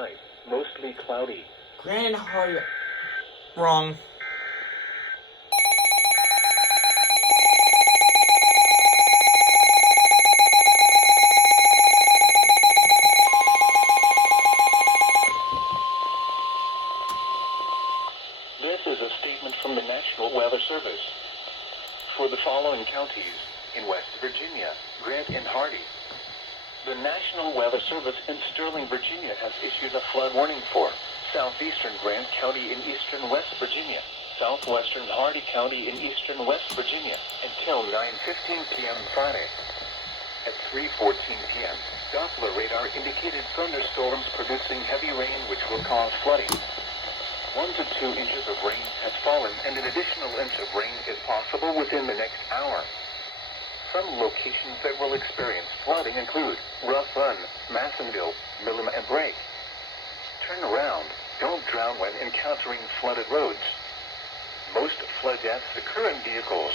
night, mostly cloudy. Grant and Hardy. Wrong. This is a statement from the National Weather Service. For the following counties in West Virginia, Grant and Hardy. The National Weather Service in Sterling, Virginia has issued a flood warning for southeastern Grant County in eastern West Virginia, southwestern Hardy County in eastern West Virginia, until 9:15 p.m. Friday. At 3:14 p.m., Doppler radar indicated thunderstorms producing heavy rain which will cause flooding. 1 to 2 inches of rain has fallen, and an additional inch of rain is possible within the next hour. Some locations that will experience flooding include Rough Run, Massonville, Millam, and Brake. Turn around. Don't drown when encountering flooded roads. Most flood deaths occur in vehicles